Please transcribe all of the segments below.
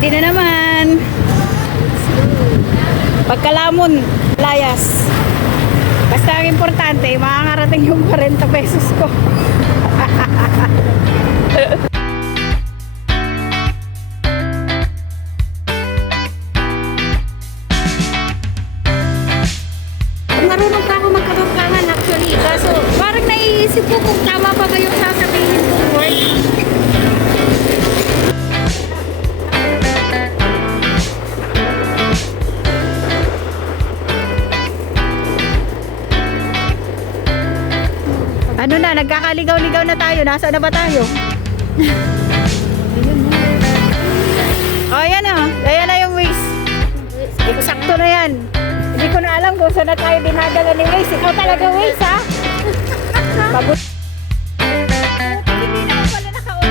Ready na naman. Pagkalamon, layas. Basta ang importante, makakarating yung 40 pesos ko. Marunong pa ako magkabangkangan actually. Kaso parang naiisip ko kung tama pa ba yung sasabihin kong word. Ano na, nagkakaligaw-ligaw na tayo. Nasaan na ba tayo? Oh, yan o. Ayan na yung Waze. Sakto na yan. Hindi ko na alam kung saan na tayo dinadala ni Waze. Ikaw talaga Waze, ha? Pagod. Hindi na pala naka-audio.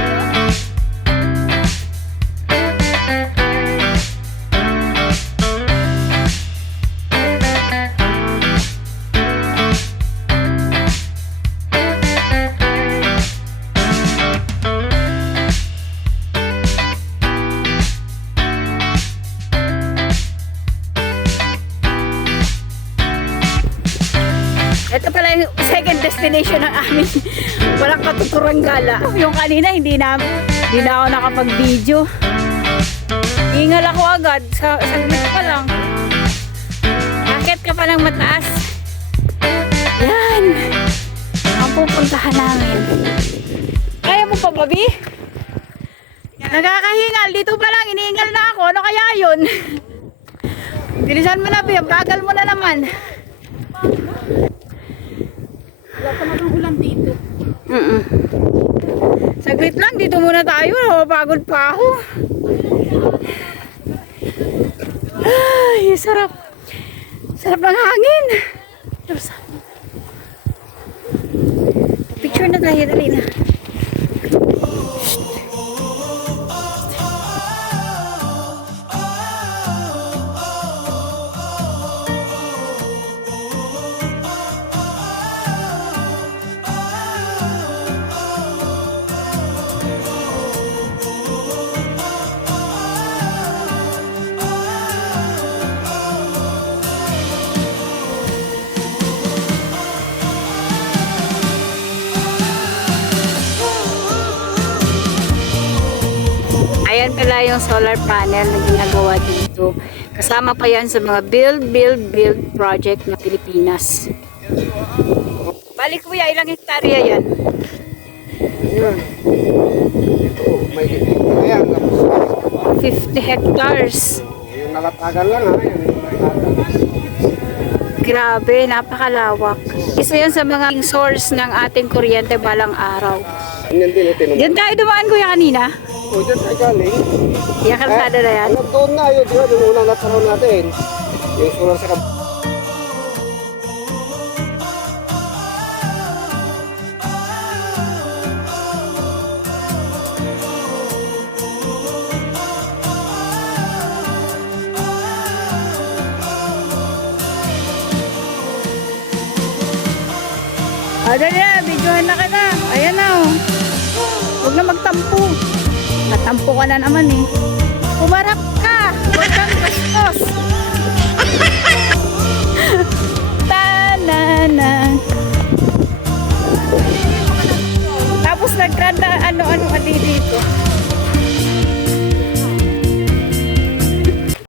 Ito pala yung second destination ng amin. Walang katuturang gala. Yung kanina hindi na ako nakapag-video. Ingal ako agad. Saglit pa lang. Akit ka pa ng mataas. Yan. Ang pupuntahan namin. Kaya mo pa, Bobby? Nagkakahingal. Dito pa lang. Inihingal na ako. Ano kaya yun? Bilisan mo na, Bia. Bagal mo na naman. Wala pa naman ulan dito. Saglit lang, dito muna tayo. Napapagod pa ako. Ay, sarap. Sarap ng hangin. Picture na tayo, dali na. Ayan pala yung solar panel na ginagawa dito. Kasama pa yan sa mga build project na Pilipinas. Balik kuya, ilang hektarya yan? Yun. Ito, may ayan, 50 hectares. yung nakatagal lang ha. Grabe, napakalawak. Isa yan sa mga source ng ating kuryente balang araw. Yan din ito. Diyan tayo dumaan kuya kanina. O, dyan tayo galing. Yung kalsada na yan. Ano, doon na yun, di ba? Doon unang nataraw natin. Yung solar sa Dali na, videohan na kita. Ayan na oh. Huwag na magtampo. Natampo ka na naman eh. Umarap ka. Huwag kang gastos. Ta-na-na. Tapos nagkanda ano-ano ka dito.